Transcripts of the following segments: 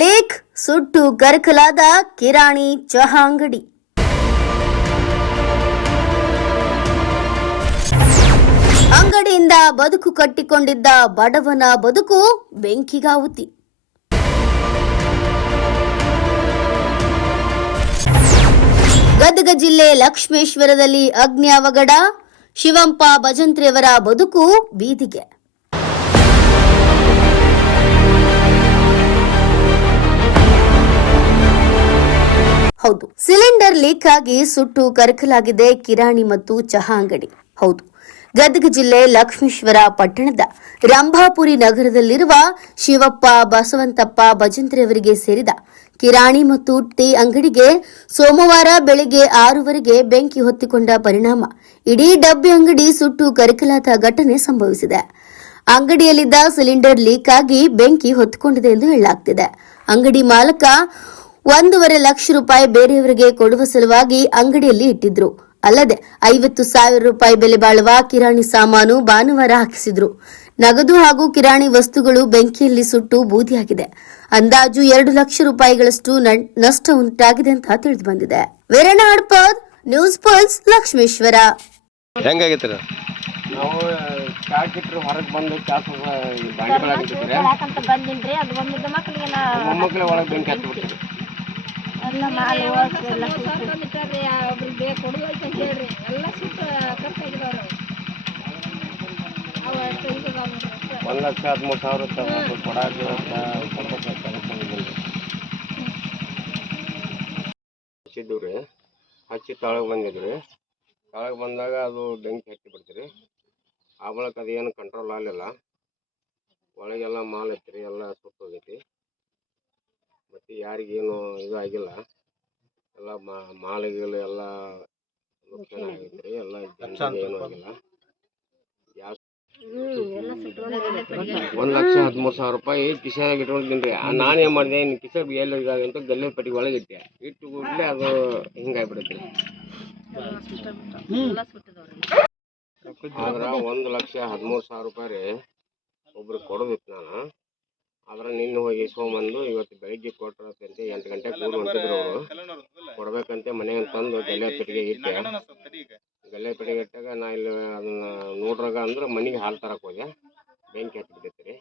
Lake ಸುಟ್ಟು ಕರಕಲಾದ ಕಿರಾಣಿ ಚಹಾ ಅಂಗಡಿ. ಅಂಗಡಿಯಿಂದ ಬದುಕು ಕಟ್ಟಿಕೊಂಡಿದ್ದ ಬಡವನ ಬದುಕು ಬೆಂಕಿಗಾಹುತಿ. ಗದಗ ಜಿಲ್ಲೆ ಲಕ್ಷ್ಮೇಶ್ವರದಲ್ಲಿ ಅಗ್ನಿ ಅವಘಡ, ಶಿವಂಪ ಭಜಂತ್ರಿಯವರ ಬದುಕು ಬೀದಿಗೆ. ಹೌದು, ಸಿಲಿಂಡರ್ ಲೀಕ್ ಆಗಿ ಸುಟ್ಟು ಕರಕಲಾಗಿದೆ ಕಿರಾಣಿ ಮತ್ತು ಚಹಾ ಅಂಗಡಿ. ಹೌದು, ಗದಗ ಜಿಲ್ಲೆ ಲಕ್ಷ್ಮೇಶ್ವರ ಪಟ್ಟಣದ ರಂಭಾಪುರಿ ನಗರದಲ್ಲಿರುವ ಶಿವಪ್ಪ ಬಸವಂತಪ್ಪ ಭಜಂತ್ರಿಯವರಿಗೆ ಸೇರಿದ ಕಿರಾಣಿ ಮತ್ತು ಟೀ ಅಂಗಡಿಗೆ ಸೋಮವಾರ ಬೆಳಗ್ಗೆ 6 ಬೆಂಕಿ ಹೊತ್ತಿಕೊಂಡ ಪರಿಣಾಮ ಇಡೀ ಡಬ್ಬಿ ಅಂಗಡಿ ಸುಟ್ಟು ಕರಕಲಾದ ಘಟನೆ ಸಂಭವಿಸಿದೆ. ಅಂಗಡಿಯಲ್ಲಿದ್ದ ಸಿಲಿಂಡರ್ ಲೀಕ್ ಆಗಿ ಬೆಂಕಿ ಹೊತ್ತಿಕೊಂಡಿದೆ ಎಂದು ಹೇಳಲಾಗುತ್ತಿದೆ. ಅಂಗಡಿ ಮಾಲಕ 1.5 ಲಕ್ಷ ರೂಪಾಯಿ ಬೇರೆಯವರಿಗೆ ಕೊಡುವ ಸಲುವಾಗಿ ಅಂಗಡಿಯಲ್ಲಿ ಇಟ್ಟಿದ್ರು. ಅಲ್ಲದೆ 50,000 ರೂಪಾಯಿ ಬೆಲೆ ಬಾಳುವ ಕಿರಾಣಿ ಸಾಮಾನು ಭಾನುವಾರ ಹಾಕಿಸಿದ್ರು. ನಗದು ಹಾಗೂ ಕಿರಾಣಿ ವಸ್ತುಗಳು ಬೆಂಕಿಯಲ್ಲಿ ಸುಟ್ಟು ಬೂದಿಯಾಗಿದೆ. ಅಂದಾಜು 2 ಲಕ್ಷ ರೂಪಾಯಿಗಳಷ್ಟು ನಷ್ಟ ಉಂಟಾಗಿದೆ ಅಂತ ತಿಳಿದು ಬಂದಿದೆ. Veeranna Hadapad, news pulse, Lakshmeshwar. ಹೆಂಗಾಗಿತ್ತು? ನಾವು ಚಾಕ್ ಇಟ್ಟರು ಹೊರಗೆ ಬಂದು ಚಾಕ್ ಬಂದಿನ್ರಿ. ಅದು ಬಂದಿದ್ದ ಮೊಮ್ಮಕ್ಕಳು ಒಳಗೆ ಬೆಂಕಿ ಹತ್ಬಿಡ್ತೀವಿ. ಎಲ್ಲ ಮಾಲ್ ಎಲ್ಲ ಒಬ್ರಿಗೆ ಕೊಡುವೈತೆ ಅಂತ ಹೇಳ್ರಿ. ಎಲ್ಲ ಸುಟ್ಟು ಖರ್ಚಾಗಿದವ್ರು. 1,13,000 ಕೊಡಾಕ ಹಚ್ಚಿದ್ದು ರೀ. ಹಚ್ಚಿ ತಳಗೆ ಬಂದಿದ್ರಿ. ತಳಗೆ ಬಂದಾಗ ಅದು ಬೆಂಕಿ ಹತ್ತಿ ಬಿಡ್ತೀರಿ. ಆ ಬಳಿಕ ಅದೇನು ಕಂಟ್ರೋಲ್ ಆಗಲಿಲ್ಲ. ಒಳಗೆಲ್ಲ ಮಾಲ್ ಐತ್ರಿ, ಎಲ್ಲ ಸುಟ್ಟು ಹೋಗೈತಿ. ಮತ್ತು ಯಾರಿಗೇನು ಇದು ಆಗಿಲ್ಲ. ಎಲ್ಲ ಮಾಲಿಗೆಲ್ಲ ಎಲ್ಲ ನುಕ್ಸಾನ ಆಗೈತ್ರಿ. ಎಲ್ಲ ಜನರಿಗೆ ಏನೂ ಆಗಿಲ್ಲ. ಗ್ಯಾಸ್ 1,13,000 ರೂಪಾಯಿ ಕಿಸೆದಾಗ ಇಟ್ಕೊಂಡಿದ್ದೀನಿ ರೀ. ನಾನೇನು ಮಾಡಿದೆ, ಇನ್ನು ಕಿಸೆ ಎಲ್ಲಿ ಅಂತ ಗಲ್ಲೆ ಪಟ್ಟಿ ಒಳಗೆ ಇಟ್ಟು ಕೂಡಲೇ ಅದು ಹಿಂಗಾಗ್ಬಿಡೈತಿ. ಆದ್ರೆ 1,13,000 ರೂಪಾಯಿ ರೀ ಒಬ್ರಿಗೆ ಕೊಡೋದಿತ್ತು ನಾನು. ಆದ್ರೆ ನಿನ್ನೆ ಹೋಗಿ ಇಸ್ಕೊಂಬಂದು ಇವತ್ತು ಬೆಳಿಗ್ಗೆ ಕೊಟ್ಟರಂತೆ 8 ಗಂಟೆಗೆ ಕೂಡಿ ಹೊಂಟಿದ್ರು ಅವರು. ಕೊಡ್ಬೇಕಂತೆ ಮನೆಗೆ ತಂದು ಗಲ್ಲೆ ಪೆಟ್ಟಿಗೆ ಇಟ್ಟೆ. ಗಲ್ಲೆ ಪೆಟ್ಟಿಗೆ ಇಟ್ಟಾಗ ನಾ ಇಲ್ಲಿ ಅದನ್ನ ನೋಡ್ರಾಗ ಅಂದ್ರೆ ಮನೆಗೆ ಹಾಲು ತರಕ್ಕೆ ಹೋದೆ. ಬೆಂಕಿ ಹತ್ತಿಬಿಟ್ಟೈತಿ ರೀ.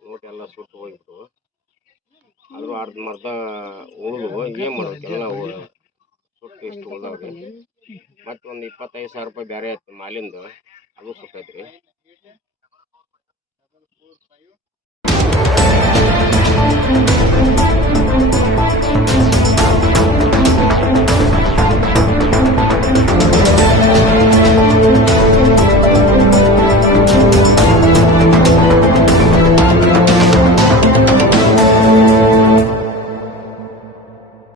ನೋಟ್ ಎಲ್ಲ ಸುಟ್ಟು ಹೋಗ್ಬಿಟ್ಟು. ಆದರೂ ಅರ್ಧಂಬರ್ಧ ಉಳಿದು ಏನು ಮಾಡ್ಬೇಕೆಲ್ಲ ಸುಟ್ಟು ಇಷ್ಟು ಉಳ್ದಾವ್ರಿ. ಮತ್ತು ಒಂದು 25,000 ರೂಪಾಯಿ ಬೇರೆ ಆಯ್ತು ಮಾಲಿಂದು, ಅದು ಸುಟ್ಟೈತಿ ರೀ.